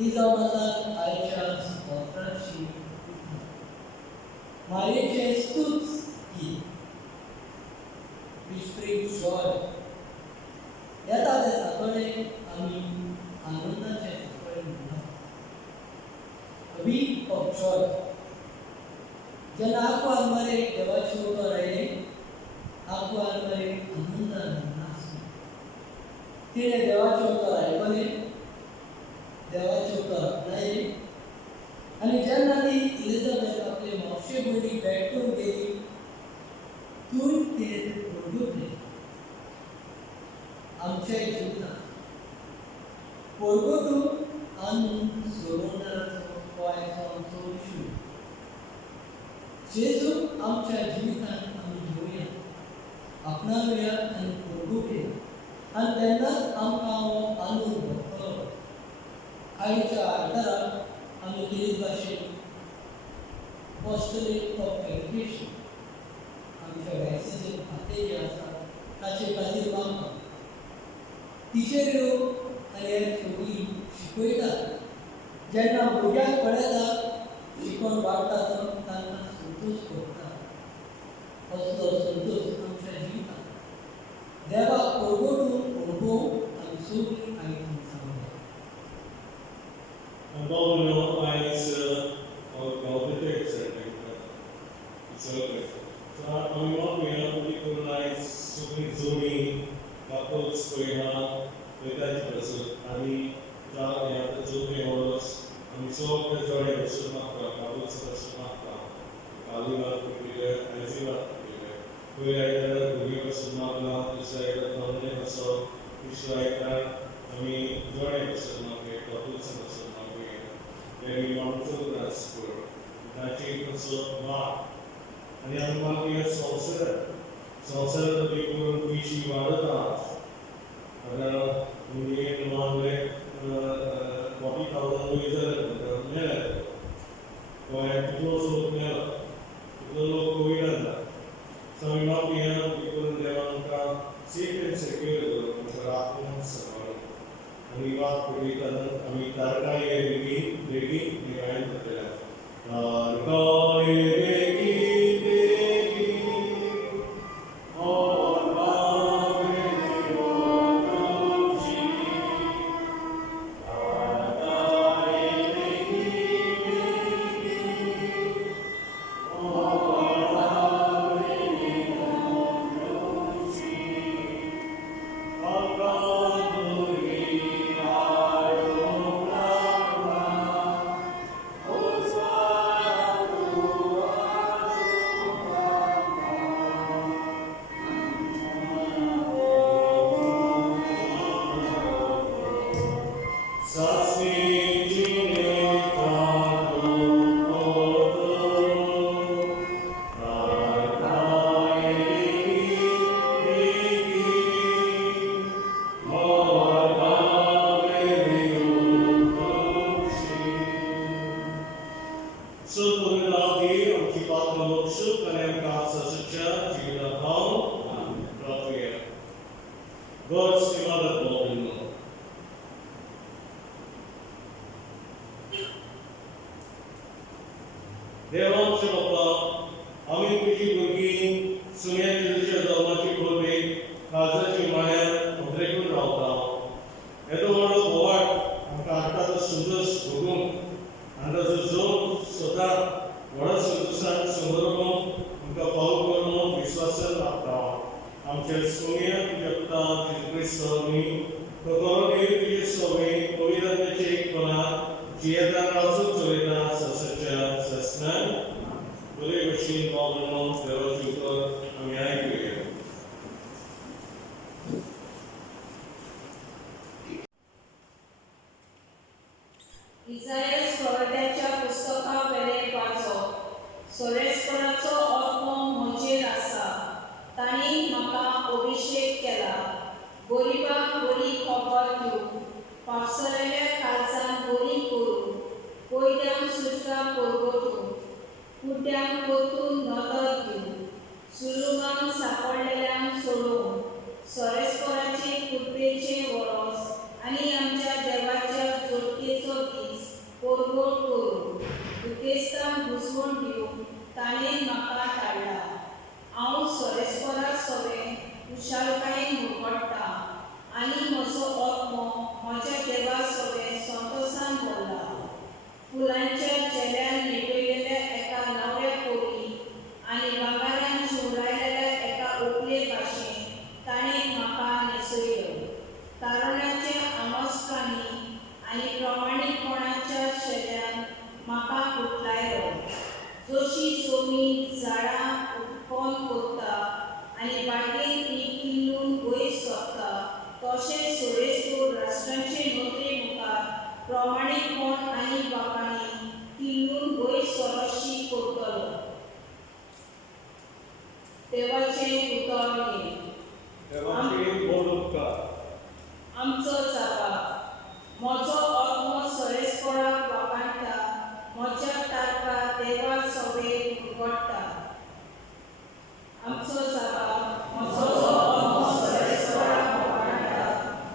ही जावन आसात आयच्या स्तोत्राची मारयेचे स्तुत गीत विस्प्रीग जॉय येता ते सातोडे आमी आनंदाचे सातोडे म्हणटात. A week of joy. जेन्ना आंखो आलमारेक देवाची उतर आयली आंखो आलमारेक आनंदान नाचली. तिणें देवाचें उतर आयकलें, देवाचें उतर आपणायलें आनी जेन्ना ती इलिझाबेथ आपले मावशे भयणीक भेटूंक गेली थंय तिणें तें परगुतलें. आमच्या जिवितांत परगतूंक आनंद सोडूंडाराचो गोंयचो आमचो इशू. जेजू आमच्या जिवितांत आमी घेवया, आपणावया आनी परगुया आनी तेन्नाच आमकां हो आनंद भोगतलो. आयच्या आयताराक आमी कितें भाशेन apostolate of education आमच्या डायसिसीन खातें जें आसा ताचे खातीर मागता. टिचऱ्यो आनी हेर सगळीं शिकयतात. जेन्ना भुरग्यांक कळटा शिकून वाडटा तो तांकां संतोश भोगता. असलो संतोश आमच्या जिवितांत देवाक परगटून अनुभव आमी सगळीं आयकून सांगया. And all we know is about the text it's okay. So आमी मागुया की कोणाय सगळीं जोडी couples पळयना वेदाची बसत आनी ह्या जोडी वरस आमी सगळे जोडे बसून मागता couples बसून मागता. काली वात पिले आयजी वात पिले पयल्या आयतार भुरगे बसून मागला, दुसऱ्या आयतार नवरे बसप, तिसऱ्या आयतार आमी जोडे बसून मागले, couples बसून मागले. Very wonderful gospel. ताची कसो वाट आनी आमी मागुया संवसार बी करून पिशी वाडतात. आतां इंडियेन मागले 40,000 वयर जाले मेले. गोंयांत कितलो लोक मेलो, कितलो लोक कोविडान जाला. सो आमी मागुया बी करून देवान आमकां सेफ एंड सेक्युर करून आमकां राखून सांबाळून आनी वाट पळयतना आमी तारकाय बेगीन निगायन करतले. तारकाय बेगीन बेगीन God's beloved mother-in-law. देवांचे बाप्पा, आमी तुजी भुरगीं सुन्या जेजूच्या जल्माची खोलवेक काळजाची माळ्यार अंतरेकून रावता. येदो व्हडलो बोवाळ आमकां हाडटा तो संतोश भोगूंक आनी ताचो जोर सदां व्हडा संतोशान समोरून आमकां फावो करून विश्वासान लागता. आमच्या सोन्या तुज्या पुता जेजू क्रिस्तांनी तो करून तुजे सवय पवित्रात्म्याचे एकपणान जियेता रावसून चलयता संवसारच्या शासनान. बरे भशेन पावलो देवाची उतर आमी आयकुया. इसायास प्रवक्त्याच्या पुस्तकावेले वाचप. सोरेस्पराचो आत्मो म्हजेर आसा. तांणी म्हाका अभिषेक केला. गरीबांक बरी खबर दिवंक, पावसलेल्या काळजांक बरी करूंक, कोयत्यांक सुटका परगटूंक, कुड्यांक परतून नदर दिवंक, सुरुगांक सांपडलेल्यांक सोडोवंक, सोरेस्पराचे कृपेचे वरोस आनी आमच्या देवाच्या जोडकेचो दीस पोरगोट करून दुखेस्तान घुसवण दिवन ताणें म्हाका धाडला. हांव सोरेस्परां सवें कुशालकायेन मुरगडटां आनी म्हजो आत्मो म्हज्या देवा सवें संतोशान भरला. फुलांच्या जेल्यान लिपयलेल्या एका नव्या कोरी आनी भांगरान शिवरायलेल्या एका ओपले भाशेन ताणें म्हाका न्हेसयलो. तारुण्याच्या आमोसकांनी आनी प्रामाणीकपणाच्या शेल्यान म्हाका कुटलायलो. जशी जमीन झाडां उत्पन्न करता आनी बागेंत ती किल्लून वयर सरता, तशें सोरेस्पूर राष्ट्रांचे नदरे मुखार प्रामाणीकपण आनी वाखाणी किल्लून वयर सरशी करतलो. देवाचें उतर देवाची मोडुपकार. आमचो जाबा. म्हजो आत्मो सोरेस्पराक वाखाणटा, म्हज्या तारका देवा सवें मुरगडटा. आमचो जाबा. म्हजो आत्मो सोरेस्पराक वाखाणटा,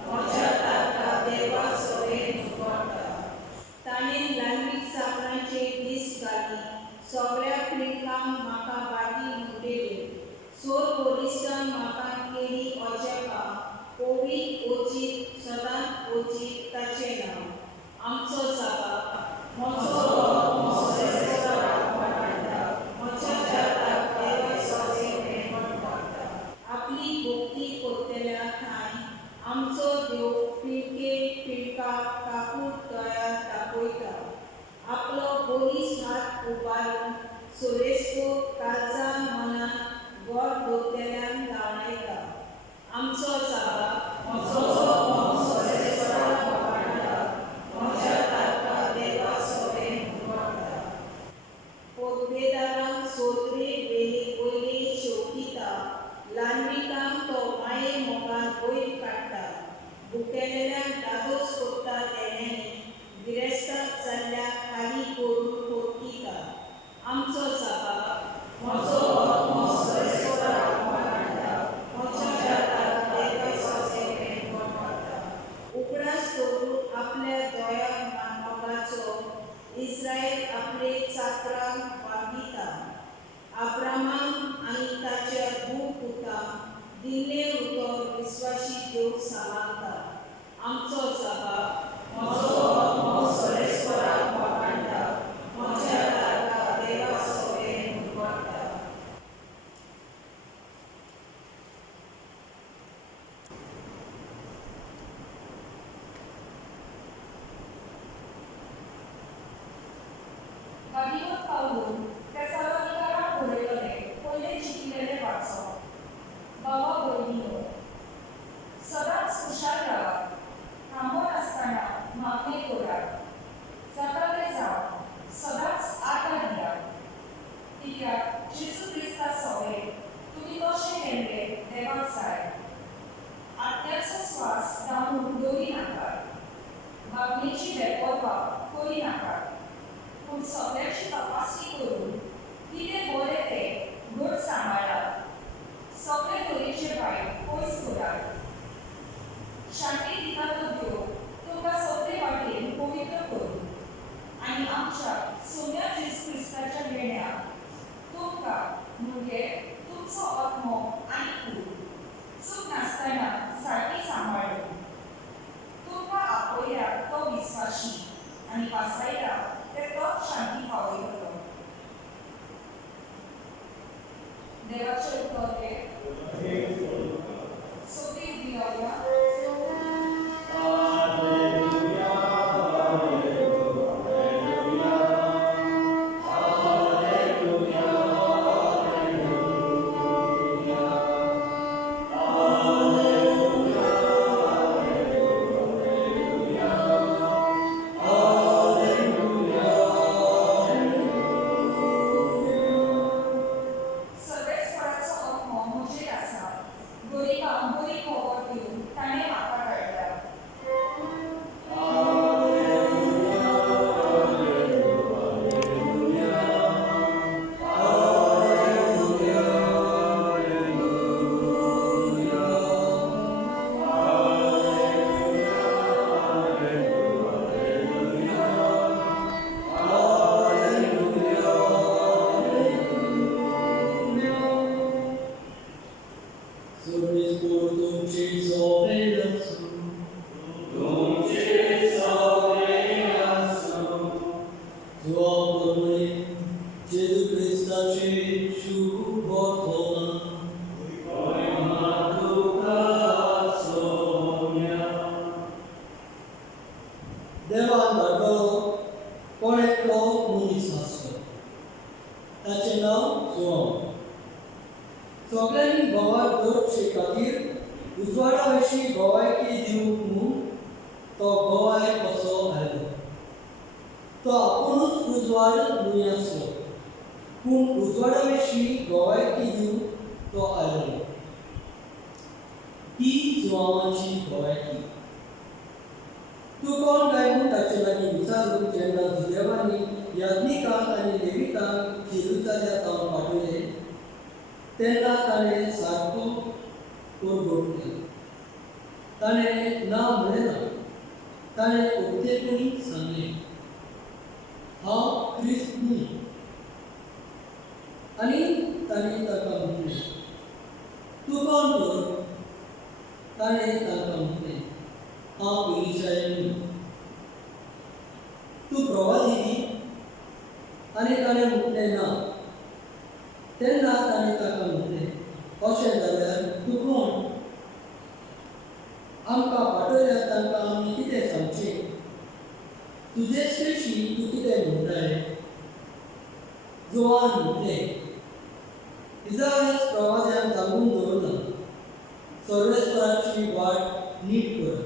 म्हज्या तारका देवा सवें मुरगडटा. ताणें लांबीक साकरांचे दीस घाली, सगळ्या पिळकांक म्हाका बागी मुंडयल्यो. सोर पोरिस्तान म्हाका केली अजेपां, ओवीत ओजीत सदांच ओजीत ताचें नांव. आमचो जाबा. म्हजो आत्मो सोरेस्पराक वाखाणटा, म्हज्या तारका देवा सवें मुरगडटा. आपली भोक्ती करतल्या थंय आमचो देव पिळके पिळकाक काकूट दोळ्यार दाखयता. आपलो बोरीस हात उबारून सोरेस्पूर काळजान मनान गोड दवरतल्यांक धांवडायता. आमचो जाबा. म्हजो आत्मो सोरेस्पराक वाखाणटा, म्हज्या तारका देवा सवें मुरगडटा. पोतबेदारांक सोदरे वयले शेवटिता, ल्हानविकांक तो माये मोगान वयर काडटा. भुकेलेल्यांक दादोस करता देण्यांनी, गिरेस्ताक जाल्ल्या खाली करून पोरतिता. आमचो जाबा. म्हजो आत्मो सोरेस्पराक वाखाणटा, म्हज्या तारका देवा सवें मुरगडटा. उगडास दवरून आपल्या दोळ्याक मोगाचो इस्रायल आपले चाकरांक वागिता. आब्रामाक आनी ताच्या पुतांक दिल्लें उतर विस्वासी देव सांबाळटा. आमचो जाबा. म्हजो आत्मो सोरेस्पराक वाखाणटा, म्हज्या तारका देवा सवें मुरगडटा. गाडीवर पावून त्या सर्वाधिकाराक बरयतले पयले चितिलेले वाचप. बाबा भयणीनो, सदांच खुशाल रावात, थांबून आसतना मागणी करात, जाता तें जावं, सदांच आदार दियात. कित्याक जेजू क्रिस्ता सवें तुमी कशें केल्ले देवाक जाय. आत्म्याचो स्वास दामून दवरी नाकात, मागणेची बेपरवा करी नाकात, पूण सगळ्याची तपासणी करून कितें बरें तें घट सांबाळात. सगळे तरेचे वायट पयस करात. शांती दिता तो देव तुमकां सगळे वाटेन पवित्र करून आनी आमच्या सोन्या जेजू क्रिस्ताच्या वेण्याक तुमकां म्हणजे तुमचो आत्मो आनी कूड चूक नासतना सारकी सांबाळून तुमकां आपयल्याक तो विस्वाशी आनी वासायला ते तोच शांती पावयतलो. देवाचे उतर सगळीं उबी रावया. सगळे स्वराचो आत्मो वाडलो कोण एकलो मनीस आसलो. ताचें नांव जोआव. सगळ्यांनी घोवाक दवरचे खातीर उजवाडा विशीं भोवयकी दिवंक म्हूण तो गोवाय कसो आयलो. तो आपुणूच उजवाड न्हय आसलो, पूण उजवाडा विशीं भोवयकी दिवंक तो आयलो. ही जोआवाची भोवयकी. तूं कोण काय म्हूण ताचे लागीं विचारून जेन्ना जुदेवांनी याज्ञिकांक आनी लेविकांक जेरुसलेमांत पाठयले तेन्ना ताणें सारको कोरगोटलो. ताणें ना म्हणलें ना. ताणें उक्तेपणी सांगलें, हांव क्रिस्त न्हय. आनी ताणें ताका म्हणलें, तूं कोण तर? ताणें ताका म्हणलें, हांव एलिशा न्हय. तूं प्रवादी न्ही? आनी ताणें म्हणलें ना. तेन्ना ताणें ताका म्हणलें, अशें जाल्यार तूं कोण? आमकां पाठयल्यात तांकां आमी कितें सांगचें? तुजेच विशीं तूं कितें म्हणटाय? जोआन म्हणलें, इजायास प्रवाद्यान सांगून दवरलां, सर्वेस्पराची वाट नीट कर.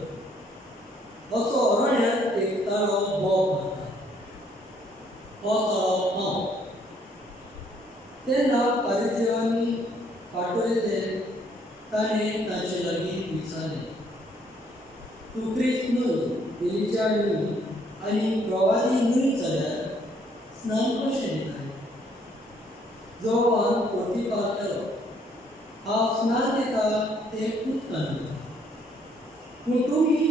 असो अरण्यांत एक ताळो बोब मारता. हो ताळो हांव. तेन्ना फारिसेयांनी पाठयले ताणें ताचे लागीं विचारलें, तूं क्रिस्त न्हय, एलिशा न्हय आनी प्रवादी न्हय जाल्यार स्नान कशें दिताय? जोआन प्रतिपाद केलो, हांव स्नान दितां तें उदकान दितां. पूण तुमी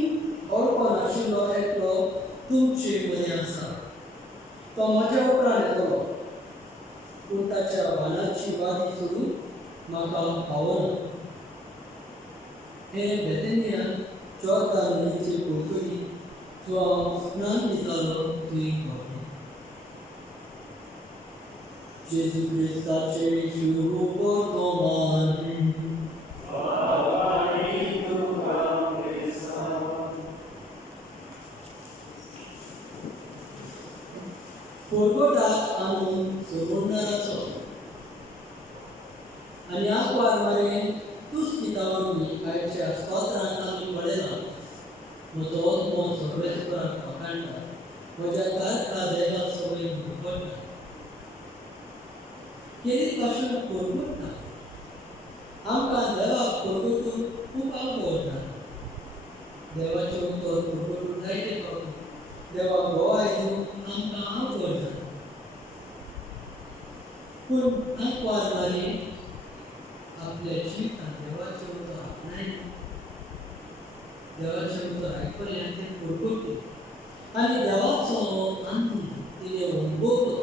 ओळखो नाशिल्लो एकलो तुमचे मदीं आसा. तो म्हज्या उपरांत येतलो, पूण ताच्या वानाची वादी सोडून म्हाका आवडना. हे बेथेनियांत जॉर्दान न्हंयचे कुडकुडी जो हांव स्नान दितालो थंय घडलें. जेजू क्रिस्ताचे शुभ वर्तमान. पोरगोटाक आणून सोडूंडाराचो आनी आंकवार मारेन तूच पिता वरवीं आयच्या स्तोत्रांत आमी पळयलां. म्हजो आत्मो सर्वेस्पराक फकाणटा, म्हज्या तारखा देवाक सवय भरपडटा. कितें भाशेन परगोडटा? आमकां देवाक परगोटूंक खूब आवडटा. देवाचें उतर परगोटूंक जायते फावटी देवाक बोवाय दिवंक आमकां आवडटा. पूण आंकवार मारी आपल्या जिवितांत देवाचें उतर आपणायलें. देवाचें उतर आयकलें तें परगोटलें आनी देवाचो आनंद तिणें अनुभवलो.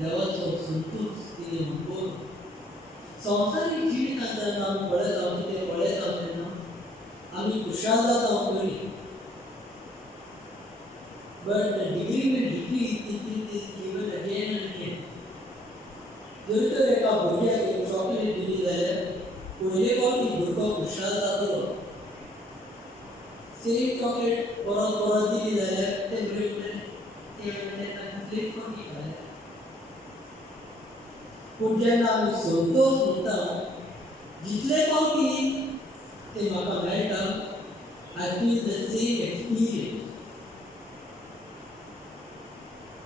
देवाचो संतोश तिणें अनुभवलो. संवसारीक जिवितांत जेन्ना आमी पळयता कितें पळयता तेन्ना आमी खुशाल जाता बरी. बट डिग्री में डिग्री इतली गिवन अगेन एंड अगेन. जरी तर एका भुरग्याक एक चॉकलेट दिली जाल्यार पयले फावटी भुरगो खुशाल जातलो. सेम चॉकलेट परत परत दिली जाल्यार ते भुरगे कितले फावटी खायत. पूण जेन्ना आमी संतोश म्हणटा, जितले फावटी ते म्हाका मेळटा, I feel the same experience.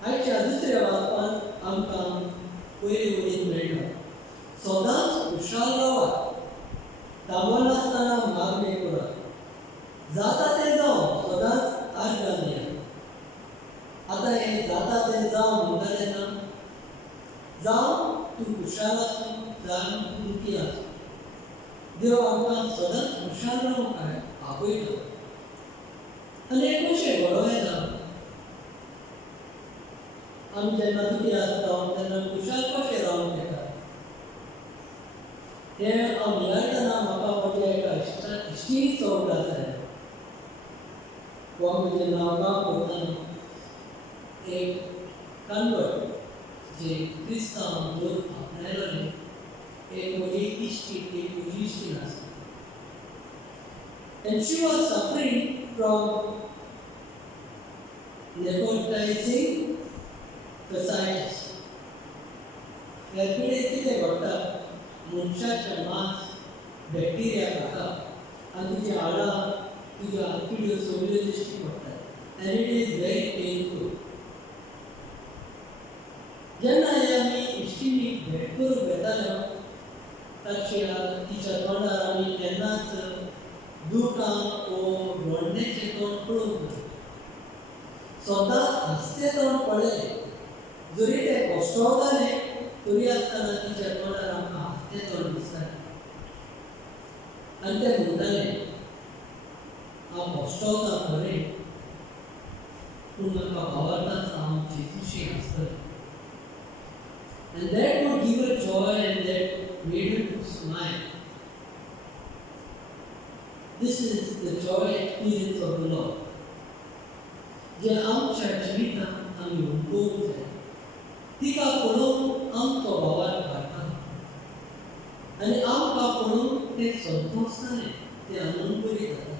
आयच्या दुसऱ्या वाचपांत आमकां पयली वडील मेळटा, सदांच खुशाल रावात, थांबनासतना मागणी करात, जाता तें जावं सदांच आर्गां दियात. आतां हें जाता तें जावं म्हणटा तेन्ना जावं तूं खुशाल आसूं जावं तूं दुखी आसूं, देव आमकां सदांच खुशाल रावंक आपयता. आनी हें कशें घडोवन येता? आमी जेन्ना दुखी आसता तेन्ना खुशाल कशें रावंक येता? हें हांव भियायतना म्हाका म्हज्या एका इश्टीन चवट आसलें. आमी जेन्ना हांव काम करताना एक कन्वर्ट जे क्रिस्तांव लोक आपणायलोले एक म्हजी इश्टीण एक म्हजी इश्टीण आसली. And she was suffering from necrotizing societies. Calculate कितें घडटा मनशाचें मांस बॅक्टेरिया खाता आनी तुजी हाडां तुज्यो आंतकुड्यो सगल्यो दिश्टी पडटात आनी इट इज व्हेरी पेनफूल. जेन्ना हे आमी इश्टिणी भेट करूंक येताल्यो ताच्या तिच्या तोंडार आमी केन्नाच दुकां वो रोडण्याचें तोंड पळोवंक ना. सदांच हांसतें तोंड पळयलें. जरी तें कोश्टोवतालें तरी आसतना तिच्या तोंडार आमकां हांसतें तोंड दिसतालें. आनी तें म्हणटालें हांव कोश्टोवता खरें पूण म्हाका भावार्थांत हांव जेजूशी हांसतलें. And that would give her joy and that made her to smile. This is the joy experience of the Lord. जे आमच्या जिवितांत आमी अनुभवूंक जाय तिका पळोवन आमचो भावार्थ वाडटा आनी आमकां पळोवन तें संतोशतालें, तें आनंदभरीत जाता.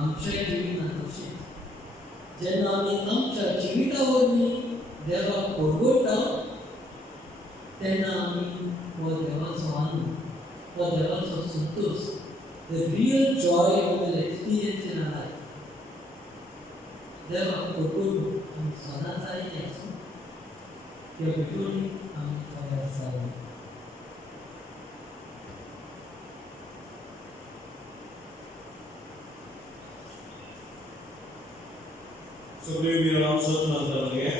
आमच्या जिवितांत तशेंच जेन्ना आमी आमच्या जिविता वरवीं देवाक परगोडटा तेन्ना आमी हो देवाचो आनंद, हो देवाचो Santosh, the real joy we will experience in our life. देवाक परगोडून आमी सदांच आयिल्ले आसूं ते भेटून आमी तयार जावं. सगळे विराम सत म्हणटाले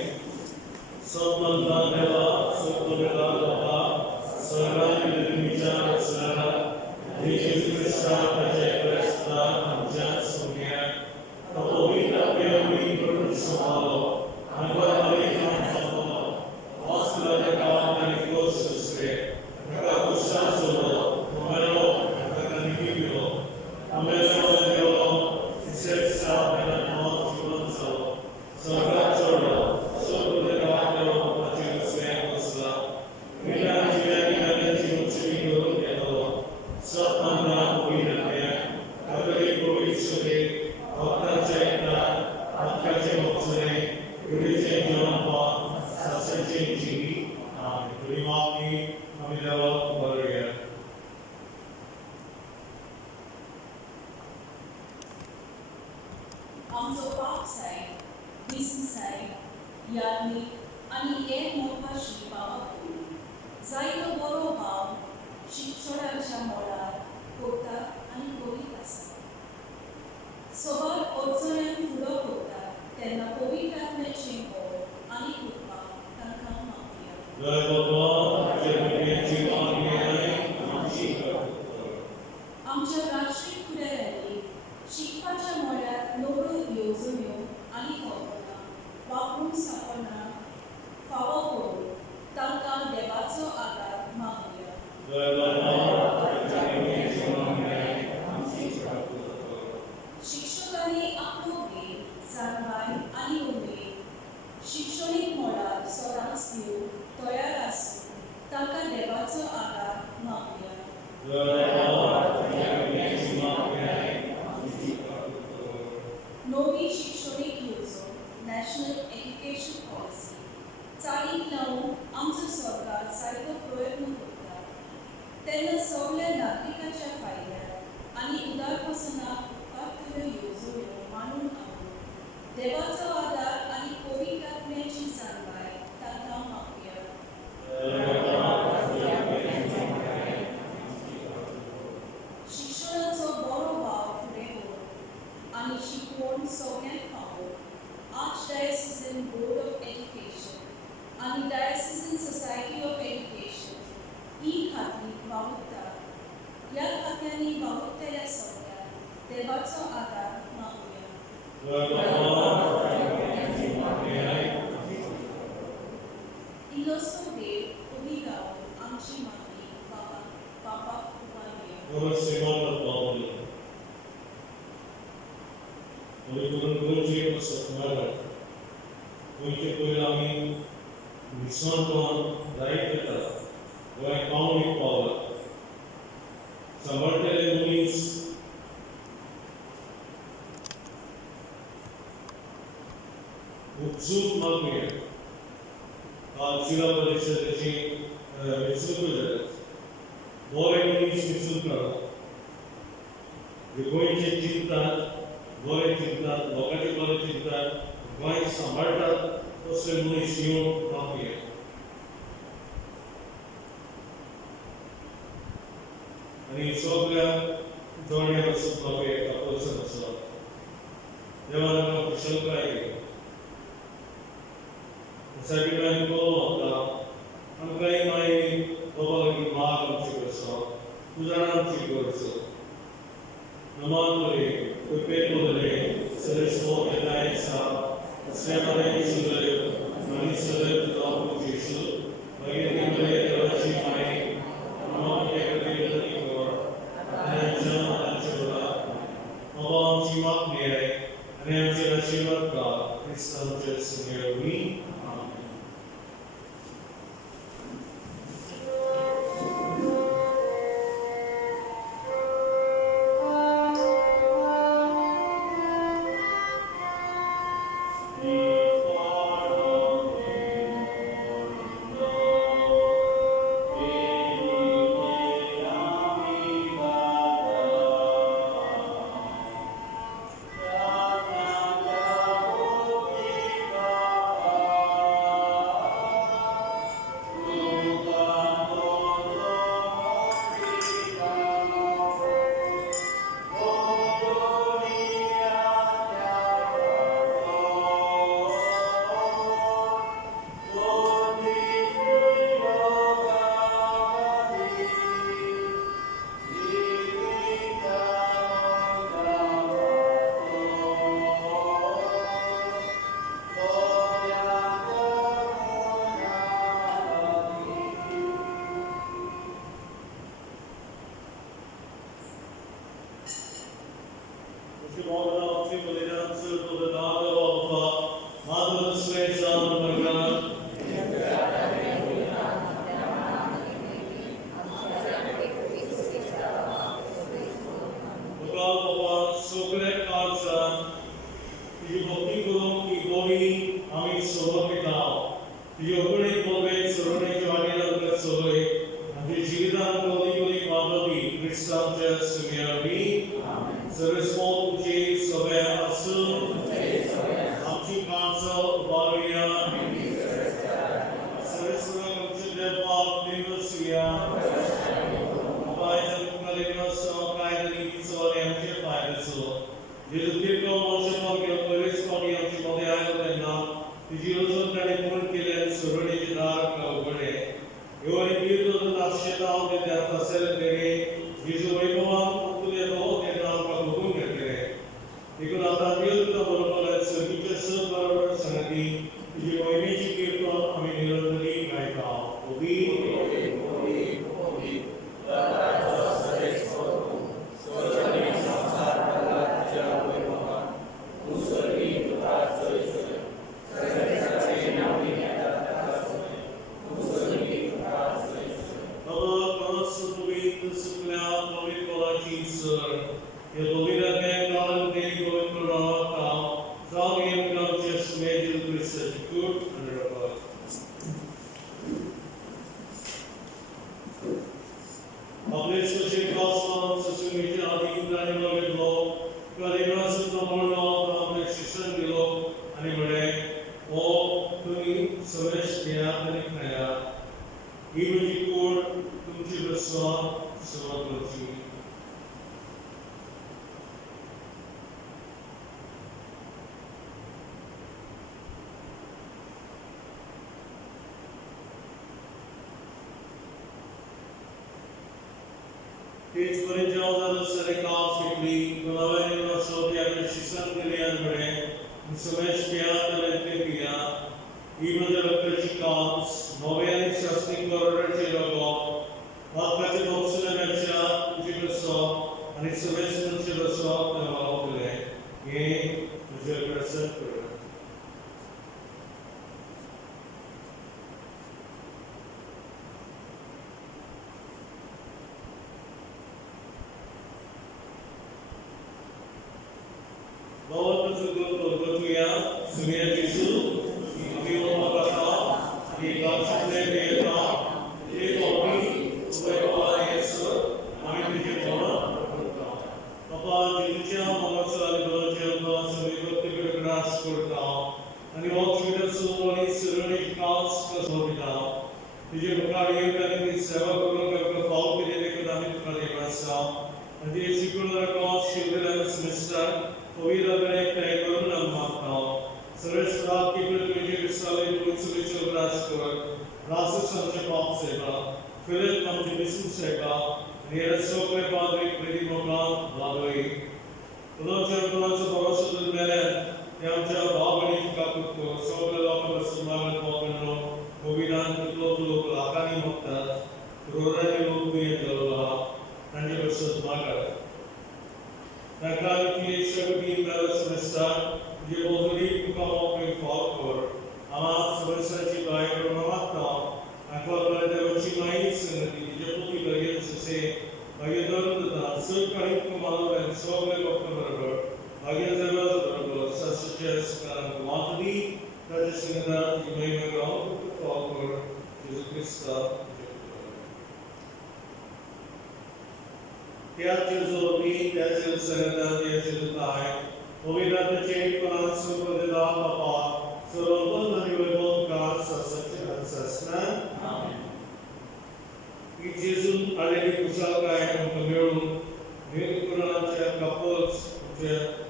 सत म्हणटा देवा सत म्हणटा बाबा सगळ्यांनी निर्मिच्या रचना येशू ख्रिस्ताचे क्रिस्ता आमच्या सगळ्यांक तो पवित्र प्रेमी करून संभालो आनी बरे संभालो वाचलाचे काम आनी कोस सुस्ते ताका कुशा सोडलो मेलो ताका निमिलो आमेलो देवलो इसेट साप आनी नाव जीवन जालो सगळ्यात सोडलो सोडले गावातलो पाची स्वयं बसला विना जिव्यानी नव्याची उंची करून घेतलो सब मंत्रा पवित्र कबरी पवित्र सुरे भक्तांचे एकता भक्ताचे मोक्षणे गुरुचे जीवन सासचे जीवी आमी तुरी मागणी आमी देवाक बरोया. आमचो पाप साय विसू साय याज्ञिक आनी हेर मोगाशी भावाक जायतो बरो भाव शिक्षणाच्या मोडार करता आनी करीत आसा. सवाल अडचण्यांक फुडो करता तेन्ना पवित्र आत्म्याचें बळ आनी कृपा तांकां मागुया. जय बाबा जय भगवानची मागणी आमची आमच्या राष्ट्रीय फुडाऱ्यांनी शिकपाच्या मोड्यार नव्यो येवजण्यो आनी कल्पना वापरूंक सांपडना फावो करून तांकां देवाचो आदार मागुया. जय बाबा जय भगवानची मागणी आमची शिक्षकांनी आपलो वेळ जाणवाय आनी उमेद शिक्षणीक मोडार सदांच दिवंक तयार आसून तांकां देवाचो आदार मागुया. जय बाबा जय भगवानची मागणी आमची नवी शिक्षणीक येवजण नॅशनल एज्युकेशन पॉलिसी चालीक लावून आमचो सरकार जायतो प्रयत्न करता तेन्ना सगळ्या नागरिकाच्या फायद्याक आनी उदारपसनाक उपकारतल्यो येवजण्यो मानून हाडून देवाचो आदार आनी पवित्र आत्म्याची जाणवाय तांकां मागुया. शिक्षणाचो बरो भाव फुडें व्हरून आनी शिकवण सगळ्यांक फावो Archdiocese Board of Education आनी Diocesan Society of Education ही खातीं वावुरतात. ह्या खात्यांनी वावुरतल्या सगळ्यांक देवाचो आदार मागुया. इल्लोसो देव उबी रावन आमची मागणी बापाक उबारया. श्रीमान बाबू गुरुजी सत्मारा गोंयचे पयलीं आमी विसवण जायत येता गोंय पावून एक पावला सांबाळटले मनीस उत्सुक मागणीय काल जिल्हा परिषदेची वेंचणूक जाल्या बरे मनीस वेंचणूक काडला गोंयचे चिंततात बरे चिंततात लोकांचे बरे चिंततात गोंय सांबाळटात तसले मनीस येवन मागणीय आणि सगळ्या जोड्यां वचून म्हाका एका पर्सन आसलो देवान म्हाका कुशलकाय केली साठी मागीर कळोवन म्हाका आमकांय मागीर बाबा लागीं माग आमची करचो तूं जाणा आमची करचो नमानले पेपेले सेलेस्टो एलायसा सेमारेंसले आणि सगळे तुझा येशू मागीर निमले देवाची माय नमानले कडेन आमची मागणी आहे आणि आमचे आशीर्वाद का ख्रिस्तांचे सगळे Bahwa tersebut berbentuk Sebagai Yesus, kami berkata, di dalam setiap kita, di kami sebagai Allah Yesus, kami berjaya berkata. Apa jiwa mengasal berjaya sebagai berkeras berkata, आणि ऑक्सिजन सोडून सर्वनी कास कसोरीला तिचे प्रकारे करणे सेवा करून करतो पाव केलेले कदाचित तुला वासा आणि शिकवणारा कास शिवलेला सेमिस्टर होईलकडे काय करून मागता सर्वश्रा की तुझे विश्वाले तुझे रास कर रास संचे पाप सेवा फिलिप नामचे विष्णू सेवा निरसोकले पादरी प्रीति मोका लागोई तुझे भरोसा मेले आमच्या भावनेची कापूर सगळ्या लोकांना समावेश होऊन गोविंदान लोक लाखांनी मागतात रोराने लोक येतला त्यांचे वर्षात मागतात नकारात्मक शक्ती मला समजता जे बोलली तुका मोकळी फॉल कर आम्हा समस्याची बाहेर करून मागता अकबर देवाची माहिती संगती जे पोती लगेच असे भागीदार सरकारी कमाल सगळे लोकांबरोबर भागीदार such as Matadi, Rajasingha, you may go around to fall for Jesus Christ. Tiap Juzori, Tiap Sanada, Tiap Jutai, Ovida the Chain Pan, Superdilla, Papa, Surabon, and you will both gods of such an assessment. Each Jesus, already Kusaka, and Kamiru, new Kuran, couples,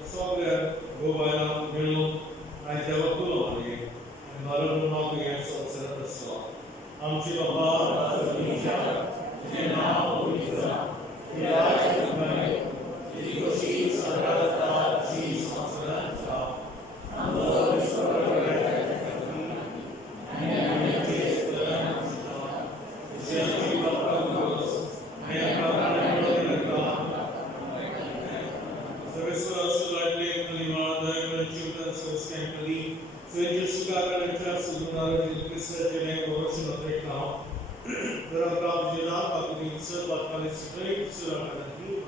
Soga. Gobaila, Milu, and Javakulani, and Marunma against Saraswa. Amchi Baba, Nisha, Jena, Odisa, Ilaj, Jikoshi, Sarata, Cheese, Masarata, and the Restorer, and Amitis, the Shelly of Congress, and Karanaka. So, this was likely. So just got an interest in the research and evolution of the now. There are problems of the insert, but it's very sure and new.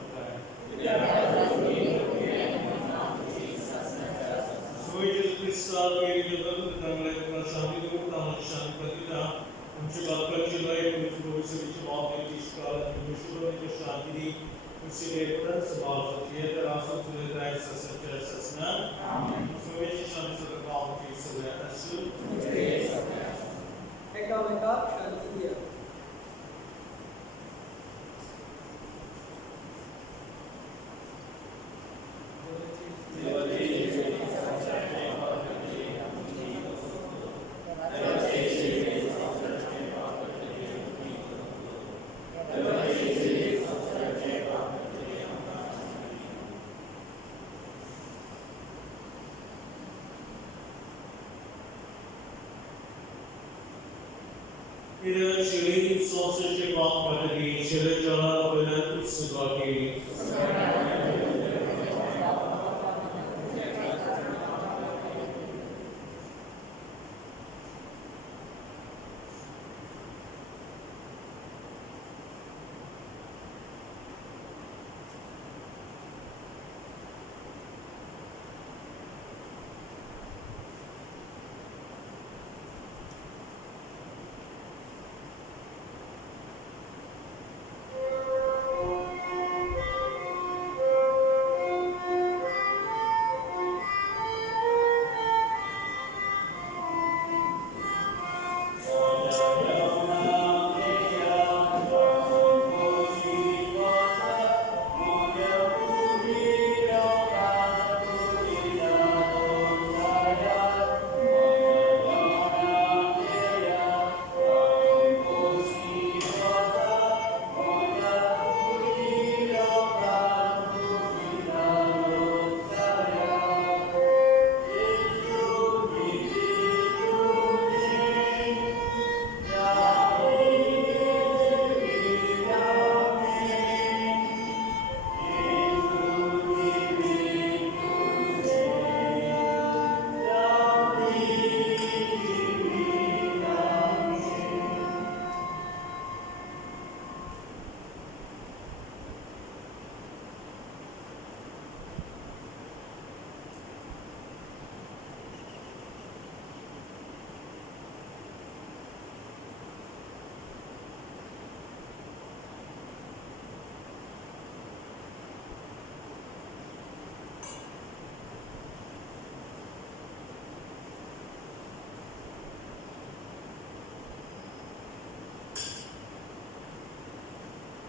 So we just start getting the like Shami Shan Patita, and Chibaka Chilai, which goes to which of the Ishkala, and we should only just Shantini, which is a principle of theatre also to the rights of such as now. So we just Shami. Eka Shantiya. Either chili sausage and hot buttery, chili jana, banana, sugati.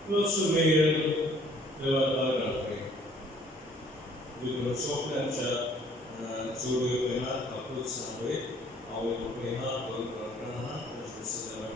plus meer lewat di bersokkan cat suri pena kaput sampai awal pena berperkara terus bersedia.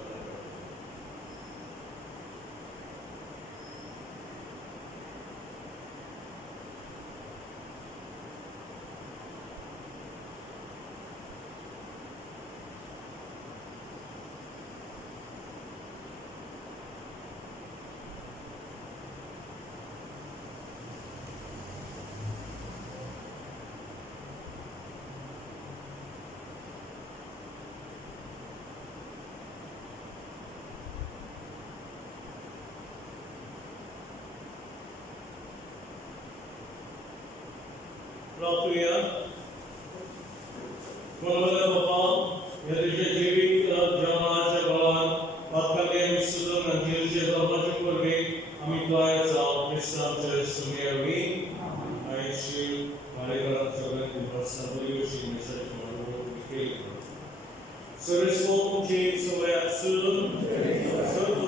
Rabbia, Mawala Bapa, Yadija Jivi, Jama Jabalan, Patkalim Sudam, and Jilja Babajupurgi, Amikaya Zal, Mishram Sumeri, I issue Marigara Chogan, and Vasaburi, she message Maru, so response change so I assume, so